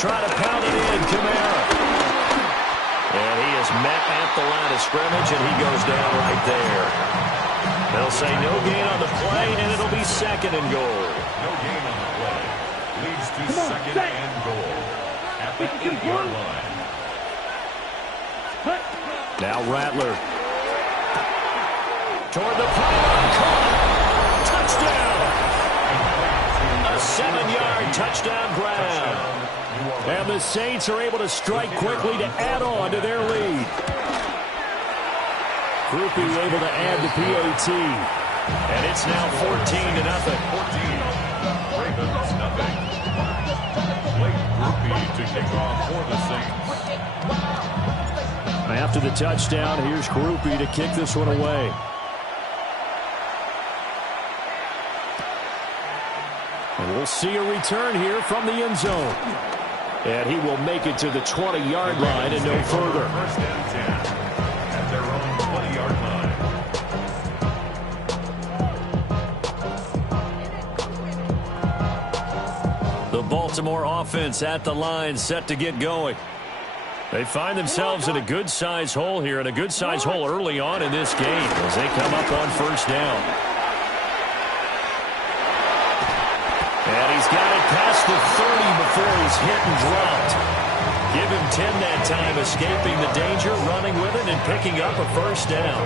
try to pound it in. Kamara. And he is met at the line of scrimmage, and he goes down right there. They'll say no gain on the play, and it'll be second and goal. No gain on the play. Leads to second and goal at the 8-yard line. Now Rattler. Toward the pylon. Caught. Touchdown. A 7-yard touchdown grab. And the Saints are able to strike quickly to add on to their lead. Groupie able to add the PAT. And it's now 14-0. 14. Ravens nothing. Late Groupie to kick off for the Saints. After the touchdown, here's Groupie to kick this one away. And we'll see a return here from the end zone. And he will make it to the 20-yard line and no further. First and 10 at their own 20-yard line. The Baltimore offense at the line, set to get going. They find themselves in a good-sized hole here, and a good-sized hole early on in this game as they come up on first down. And he's got it past the 30 before he's hit and dropped. Give him 10 that time, escaping the danger, running with it, and picking up a first down.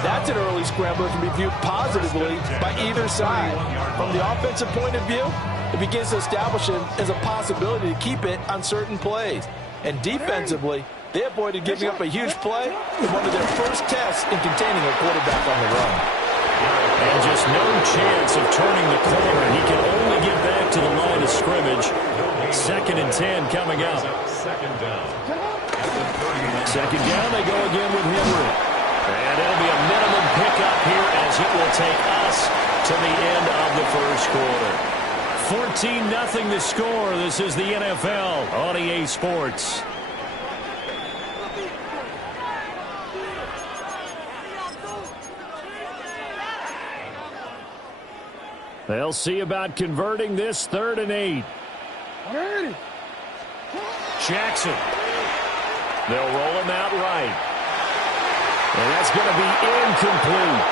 That's an early scrambler to be viewed positively by either side. From the offensive point of view, it begins to establish it as a possibility to keep it on certain plays. And defensively, they avoided giving up a huge play in one of their first tests in containing a quarterback on the run. And just no chance of turning the corner. He can only get back to the line of scrimmage. Second and 10 coming up. Second down. Second down, they go again with Henry. And it'll be a minimum pickup here as it will take us to the end of the first quarter. 14-0 the score. This is the NFL on EA Sports. They'll see about converting this 3rd and 8. Jackson. They'll roll him out right. And that's going to be incomplete.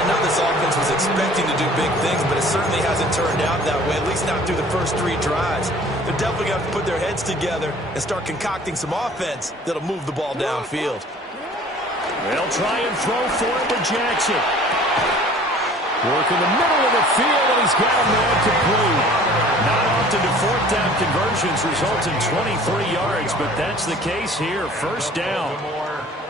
I know this offense was expecting to do big things, but it certainly hasn't turned out that way, at least not through the first 3 drives. They're definitely going to have to put their heads together and start concocting some offense that'll move the ball downfield. They'll try and throw for it with Jackson. Work in the middle of the field, and he's got him there complete. Not often do 4th down conversions result in 23 yards, but that's the case here. First down.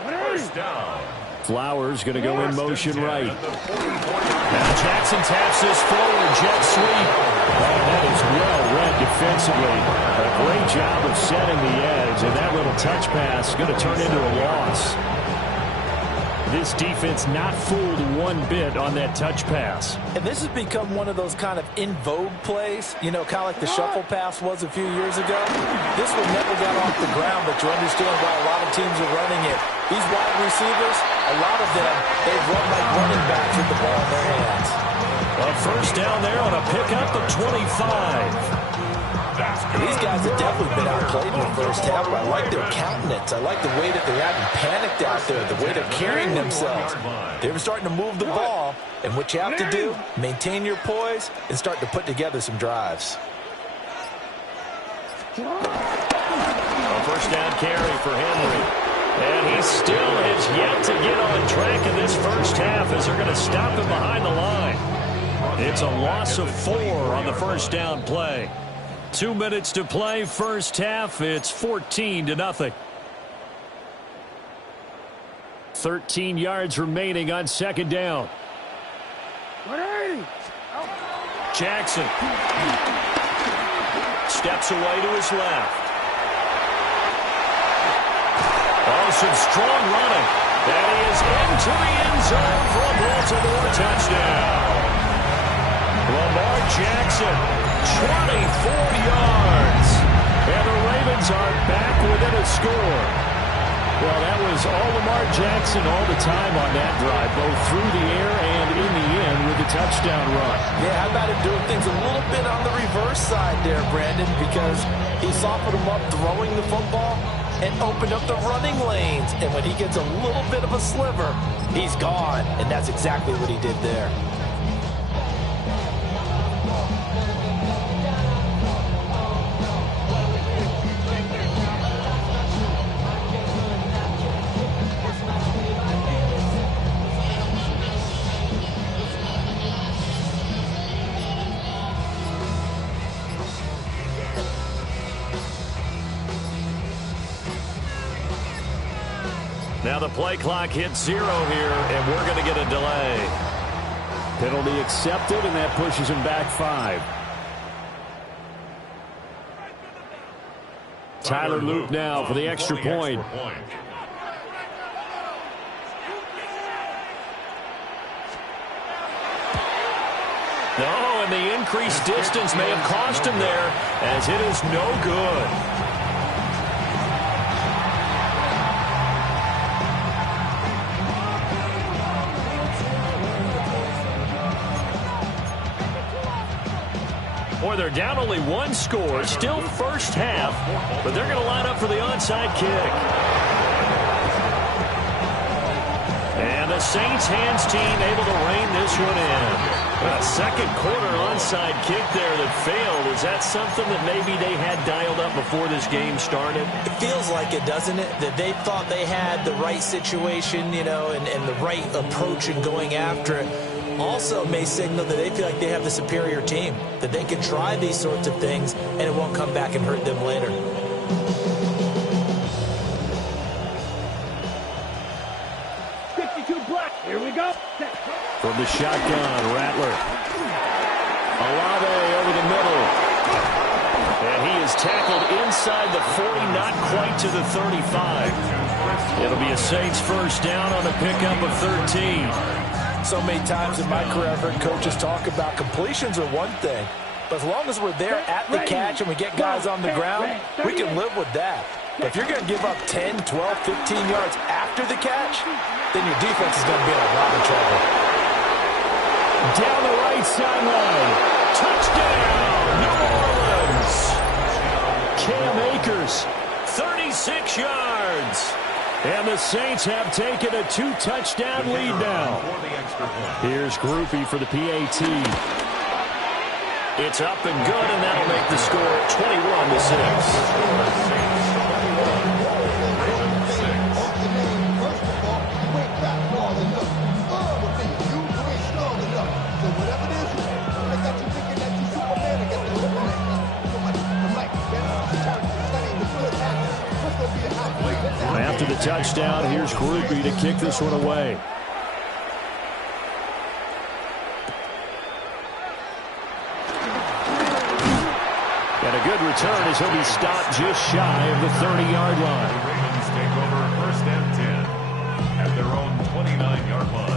First down. Flowers going to go in motion right. Now Jackson taps this forward, jet sweep. Oh, that is well read defensively. A great job of setting the edge, and that little touch pass is going to turn into a loss. This defense not fooled one bit on that touch pass. And this has become one of those kind of in vogue plays, you know, kind of like the shuffle pass was a few years ago. This one never got off the ground, but you understand why a lot of teams are running it. These wide receivers, a lot of them, they've run like running backs with the ball in their hands. A first down there on a pickup of 25. These guys have definitely been outplayed in the first half. I like their countenance. I like the way that they're acting panicked out there, the way they're carrying themselves. They're starting to move the ball, and what you have to do, maintain your poise and start to put together some drives. A first down carry for Henry. And he still has yet to get on track in this first half as they're going to stop him behind the line. It's a loss of 4 on the first down play. 2 minutes to play, first half. It's 14-0. 13 yards remaining on second down. Jackson steps away to his left. Oh, some strong running. That is into the end zone for a Baltimore touchdown. Lamar Jackson, 24 yards. And the Ravens are back within a score. Well, that was all Lamar Jackson all the time on that drive, both through the air and in the end with the touchdown run. Yeah, how about him doing things a little bit on the reverse side there, Brandon, because he softened him up throwing the football and opened up the running lanes. And when he gets a little bit of a sliver, he's gone. And that's exactly what he did there. Now the play clock hits 0 here, and we're going to get a delay. Penalty accepted, and that pushes him back 5. Tyler Loop now for the extra point. No, and the increased distance may have cost him there, as it is no good. Boy, they're down only 1 score, still first half, but they're going to line up for the onside kick. And the Saints hands team able to rein this one in. A second quarter onside kick there that failed. Is that something that maybe they had dialed up before this game started? It feels like it, doesn't it? That they thought they had the right situation, you know, and the right approach in going after it. Also may signal that they feel like they have the superior team, that they can try these sorts of things and it won't come back and hurt them later. Here we go. From the shotgun, Rattler. Olave over the middle. And he is tackled inside the 40, not quite to the 35. It'll be a Saints first down on the pickup of 13. So many times in my career I've heard coaches talk about completions are one thing, but as long as we're there at the catch and we get guys on the ground, we can live with that. But if you're going to give up 10, 12, 15 yards after the catch, then your defense is going to be in a lot of trouble. Down the right sideline. Touchdown, New Orleans. Cam Akers, 36 yards. And the Saints have taken a 2-touchdown lead now. Here's Groupie for the PAT. It's up and good, and that'll make the score 21-6. After the touchdown, here's Groupie to kick this one away. And a good return as he'll be stopped just shy of the 30-yard line. The Ravens take over 1st and 10 at their own 29-yard line.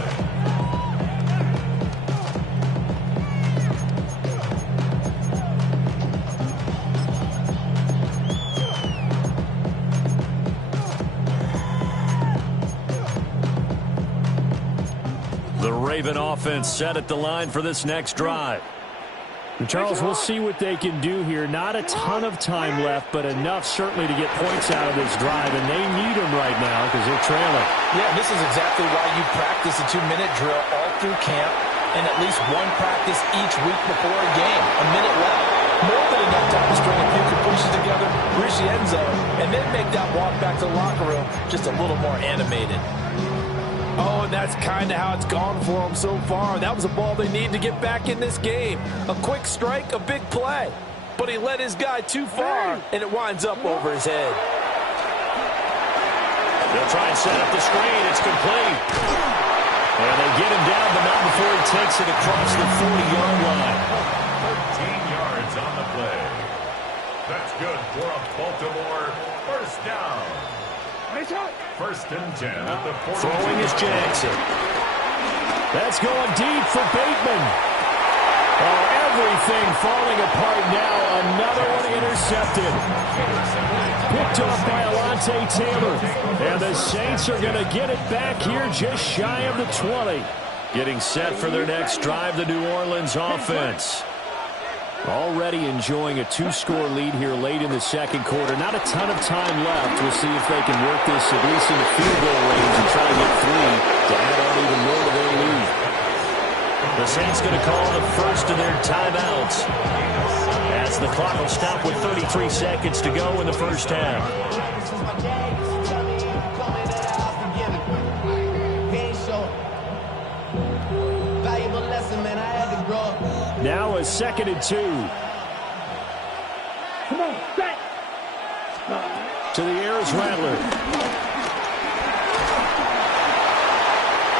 The Raven offense set at the line for this next drive. And Charles, we'll see what they can do here. Not a ton of time left, but enough certainly to get points out of this drive, and they need them right now because they're trailing. Yeah, this is exactly why you practice a 2-minute drill all through camp and at least one practice each week before a game. A minute left. More than enough time to string a few completions together, reach the end zone, and then make that walk back to the locker room just a little more animated. Oh, and that's kind of how it's gone for them so far. That was a ball they need to get back in this game. A quick strike, a big play. But he led his guy too far, and it winds up over his head. They'll try and set up the screen. It's complete. And they get him down, but not before he takes it across the 40-yard line. 13 yards on the play. That's good for a Baltimore first down. 1st and 10 at the 40. Throwing is Jackson. That's going deep for Bateman. Oh, everything falling apart now. Another one intercepted. Picked off by Alontae Taylor. And the Saints are going to get it back here just shy of the 20. Getting set for their next drive, the New Orleans offense. Already enjoying a 2-score lead here late in the second quarter. Not a ton of time left. We'll see if they can work this at least in the field goal range and try to get 3 to add on even more to their lead. The Saints going to call the first of their timeouts as the clock will stop with 33 seconds to go in the first half. Now a 2nd and 2. Come on, back. To the air is Rattler.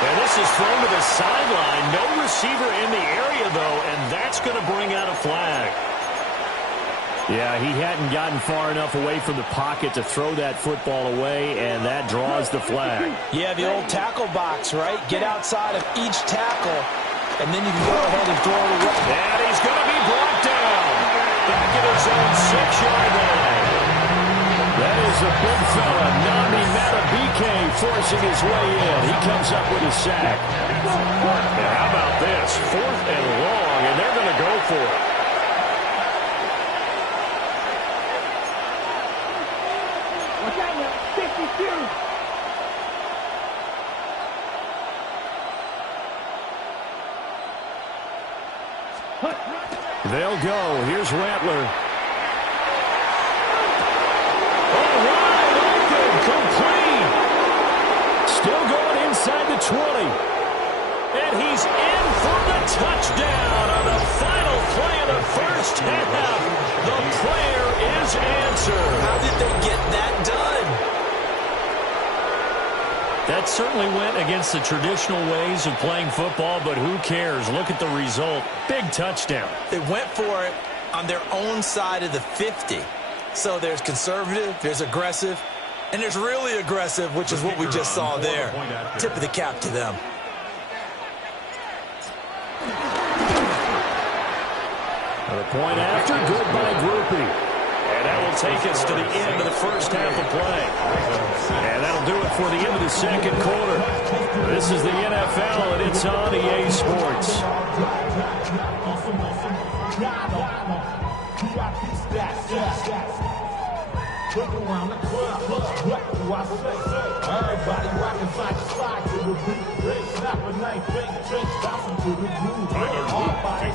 And this is thrown to the sideline. No receiver in the area, though, and that's going to bring out a flag. Yeah, he hadn't gotten far enough away from the pocket to throw that football away, and that draws the flag. Yeah, the old tackle box, right? Get outside of each tackle, and then you can go ahead and throw it away. And he's going to be brought down back at his own 6-yard line. That is a big fella, Nami Matabike, forcing his way in. He comes up with a sack. And how about this? 4th and long, and they're going to go for it. Watch out now, 52. They'll go. Here's Rattler. Oh, wide open, complete. Still going inside the 20. And he's in for the touchdown on the final play of the first half. The prayer is answered. How did they get that done? That certainly went against the traditional ways of playing football, but who cares? Look at the result. Big touchdown. They went for it on their own side of the 50. So there's conservative, there's aggressive, and there's really aggressive, which is what we just saw there. Tip of the cap to them. The point after, good by Groupie. And that will take us to the end of the first half of play. And that'll do it for the end of the second quarter. This is the NFL, and it's on EA Sports.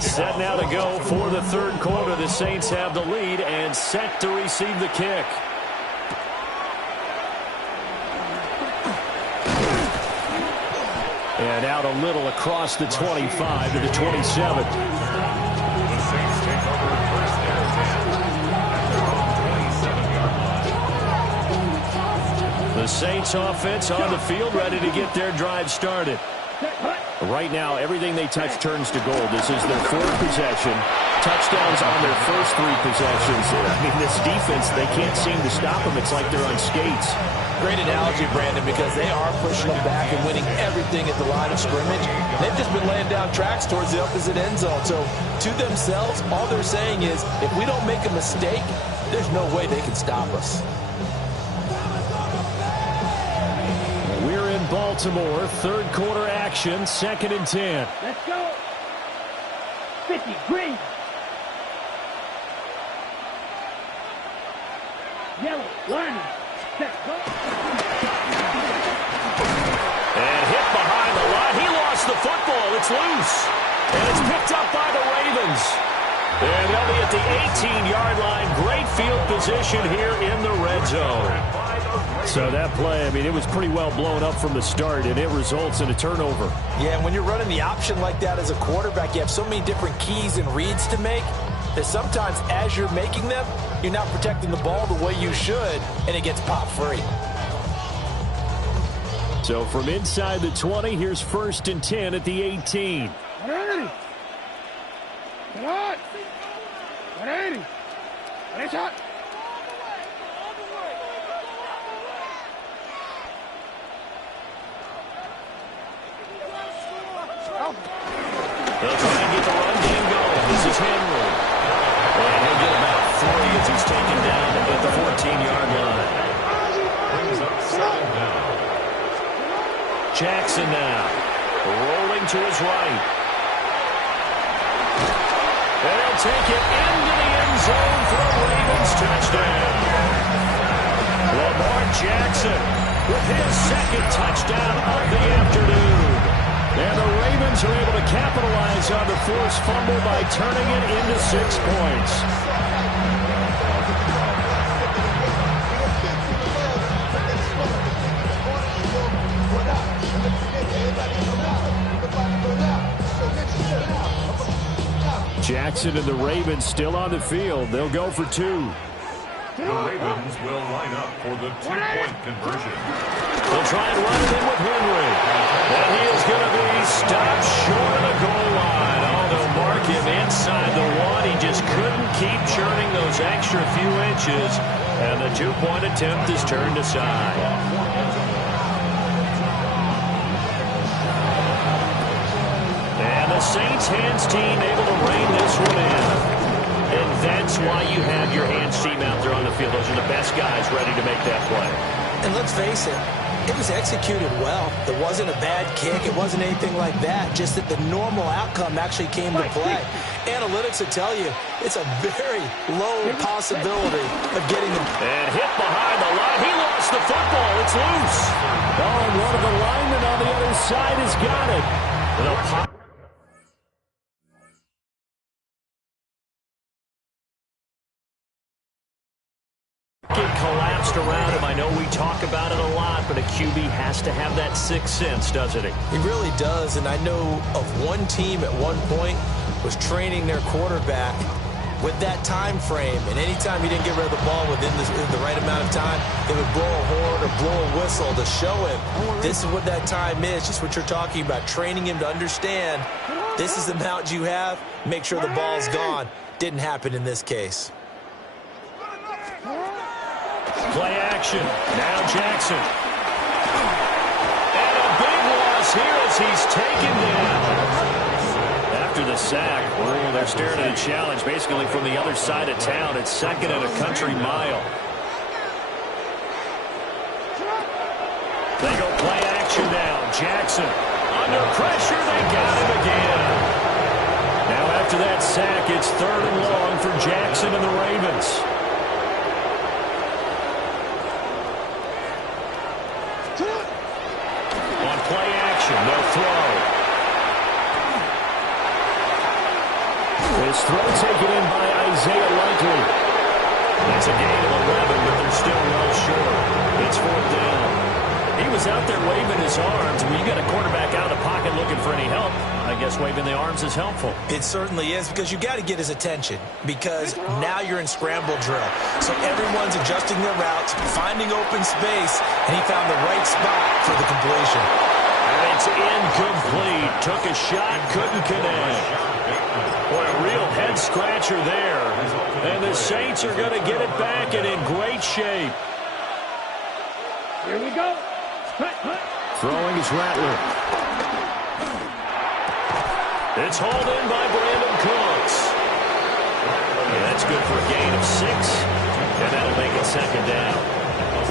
Set now to go for the third quarter. The Saints have the lead and set to receive the kick. And out a little across the 25 to the 27. The Saints offense on the field, ready to get their drive started. Right now, everything they touch turns to gold. This is their 4th possession. Touchdowns on their first 3 possessions. I mean, this defense, they can't seem to stop them. It's like they're on skates. Great analogy, Brandon, because they are pushing them back and winning everything at the line of scrimmage. They've just been laying down tracks towards the opposite end zone. So to themselves, all they're saying is, if we don't make a mistake, there's no way they can stop us. We're in Baltimore. Third quarter action, 2nd and 10. Let's go. 50, green. Yellow, line. Set, go. And hit behind the line. He lost the football. It's loose. And it's picked up by the Ravens. And they'll be at the 18-yard line. Great field position here in the red zone. So that play, I mean, it was pretty well blown up from the start, and it results in a turnover. Yeah, and when you're running the option like that as a quarterback, you have so many different keys and reads to make that sometimes as you're making them, you're not protecting the ball the way you should, and it gets popped free. So from inside the 20, here's 1st and 10 at the 18. 180. Get on. 180. Ready, shot. They'll try and get the run game going. This is Henry. And he'll get about 3 as he's taken down at the 14-yard line. Brings up 2nd down. Jackson now, rolling to his right. They'll take it into the end zone for a Ravens touchdown. Lamar Jackson with his 2nd touchdown of the afternoon. And the Ravens are able to capitalize on the forced fumble by turning it into 6 points. Jackson and the Ravens still on the field. They'll go for 2. The Ravens will line up for the 2-point conversion. They'll try and run it in with Henry. And he is going to be stopped short of the goal line. Oh, they'll mark him inside the 1. He just couldn't keep churning those extra few inches. And the 2-point attempt is turned aside. And the Saints hands team able to rein this one in. And that's why you have your hands team out there on the field. Those are the best guys ready to make that play. And let's face it, it was executed well. It wasn't a bad kick. It wasn't anything like that. Just that the normal outcome actually came to play. Analytics will tell you it's a very low possibility of getting the... And hit behind the line. He lost the football. It's loose. Oh, and one of the linemen on the other side has got it. And a pop. Collapsed around him. I know we talk about it a lot, but a QB has to have that 6th sense, doesn't he? He really does, and I know of one team at one point was training their quarterback with that time frame, and anytime he didn't get rid of the ball within the right amount of time, they would blow a horn or blow a whistle to show him this is what that time is, just what you're talking about, training him to understand this is the amount you have, make sure the ball's gone. Didn't happen in this case. Play action. Now Jackson. And a big loss here as he's taken down. After the sack, oh, they're staring at a challenge basically from the other side of town. It's 2nd and a country mile. They go play action now. Jackson under pressure. They got him again. Now after that sack, it's 3rd and long for Jackson and the Ravens. Play action, they'll throw. His throw taken in by Isaiah Likely. That's a gain of 11, but they're still well short. It's 4th down. He was out there waving his arms. When you got a quarterback out of the pocket looking for any help, I guess waving the arms is helpful. It certainly is, because you got to get his attention, because now you're in scramble drill. So everyone's adjusting their routes, finding open space, and he found the right spot for the completion. And it's incomplete. Took a shot, couldn't connect. Boy, a real head-scratcher there. And the Saints are going to get it back and in great shape. Here we go. Throwing is Rattler. It's hauled in by Brandon Cooks. And that's good for a gain of 6. And that'll make it 2nd down.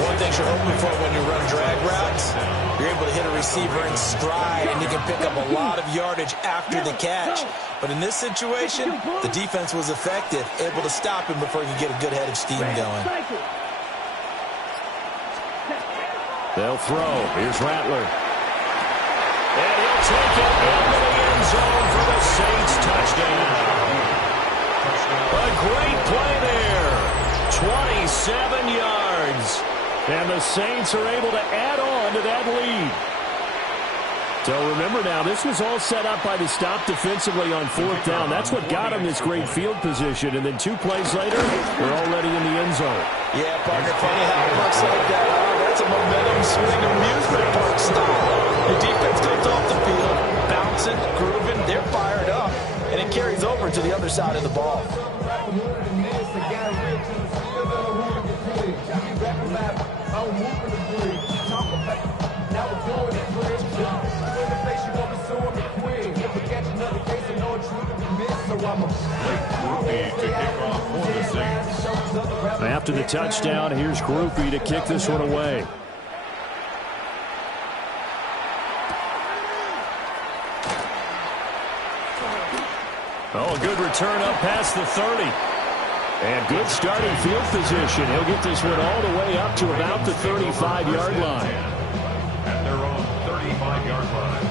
One thing you're hoping for when you run drag routes, you're able to hit a receiver in stride, and you can pick up a lot of yardage after the catch. But in this situation, the defense was effective, able to stop him before you get a good head of steam going. They'll throw. Here's Rattler. And he'll take it into the end zone for the Saints touchdown. A great play there. 27 yards. And the Saints are able to add on to that lead. So remember now, this was all set up by the stop defensively on 4th down. That's what got him this great field position. And then 2 plays later, they're already in the end zone. Yeah, partner, funny how it looks like that. That's a momentum swing amusement park style. The defense comes off the field, bouncing, grooving, they're fired up, and it carries over to the other side of the ball. Late rookie to kick off for the Saints. After the touchdown, here's Groupie to kick this one away. Oh, a good return up past the 30. And good starting field position. He'll get this one all the way up to about the 35-yard line. At their own 35-yard line.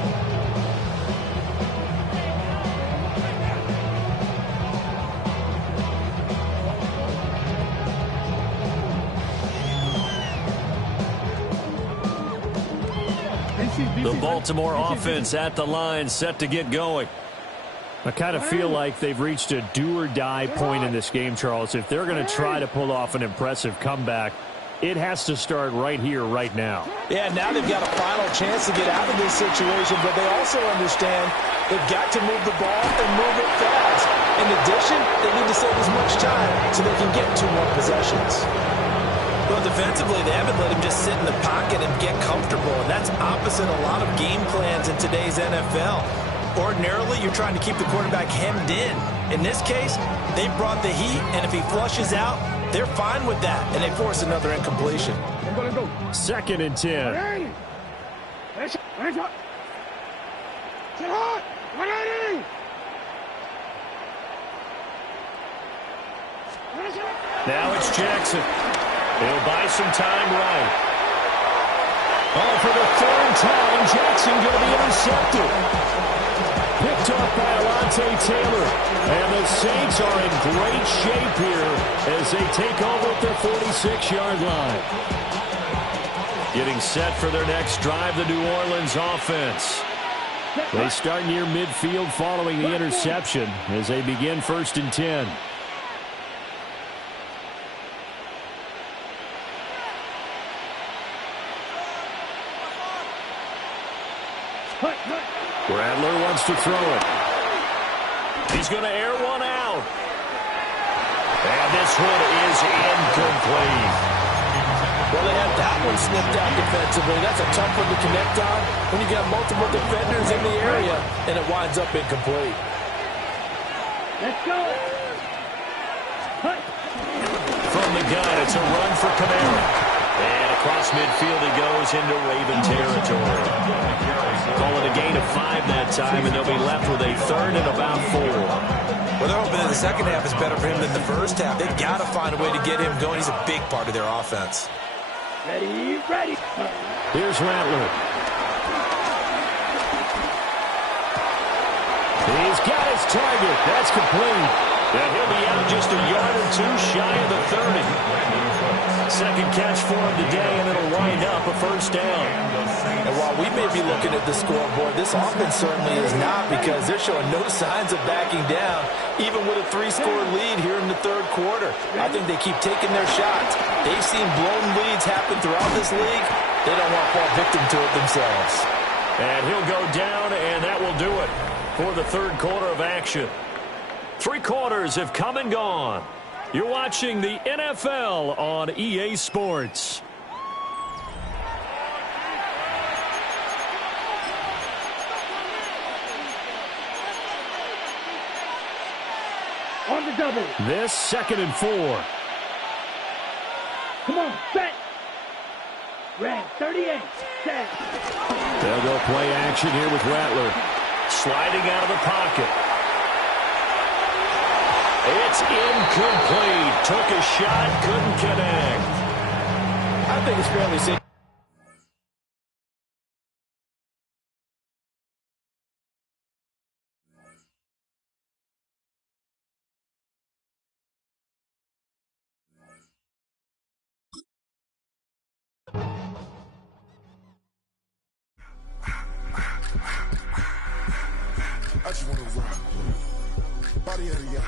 The Baltimore offense at the line, set to get going. I kind of feel like they've reached a do-or-die point in this game, Charles. If they're going to try to pull off an impressive comeback, it has to start right here, right now. Yeah, now they've got a final chance to get out of this situation, but they also understand they've got to move the ball and move it fast. In addition, they need to save as much time so they can get 2 more possessions. Well, defensively, they haven't let him just sit in the pocket and get comfortable, and that's opposite a lot of game plans in today's NFL. Ordinarily, you're trying to keep the quarterback hemmed in. In this case, they brought the heat, and if he flushes out, they're fine with that, and they force another incompletion. I'm going to go. 2nd and 10. Now it's Jackson. He'll buy some time right. Oh, for the 3rd time, Jackson going to be intercepted. Picked off by Alontae Taylor. And the Saints are in great shape here as they take over at their 46-yard line. Getting set for their next drive, the New Orleans offense. They start near midfield following the interception as they begin 1st and 10. Rattler wants to throw it. He's going to air one out. And this one is incomplete. Well, they had that one snipped out defensively. That's a tough one to connect on when you got multiple defenders in the area, and it winds up incomplete. Let's go. From the gun, it's a run for Kamara. And across midfield he goes into Raven territory. Call it a gain of 5 that time, and they'll be left with a 3rd and about 4. Well, they're hoping that the second half is better for him than the first half. They've got to find a way to get him going. He's a big part of their offense. Ready. Here's Rattler. He's got his target. That's complete. And he'll be out just a yard or 2 shy of the 30. Second catch for him today, and it'll wind up a 1st down. And while we may be looking at the scoreboard, this offense certainly is not, because they're showing no signs of backing down, even with a 3-score lead here in the 3rd quarter. I think they keep taking their shots. They've seen blown leads happen throughout this league. They don't want to fall victim to it themselves. And he'll go down, and that will do it for the 3rd quarter of action. 3 quarters have come and gone. You're watching the NFL on EA Sports. On the double. This 2nd and 4. Come on, set. Red 38, set. They'll go play action here with Rattler. Sliding out of the pocket. It's incomplete. Took a shot, couldn't connect. I think it's fairly safe. I just want to rock. Body area.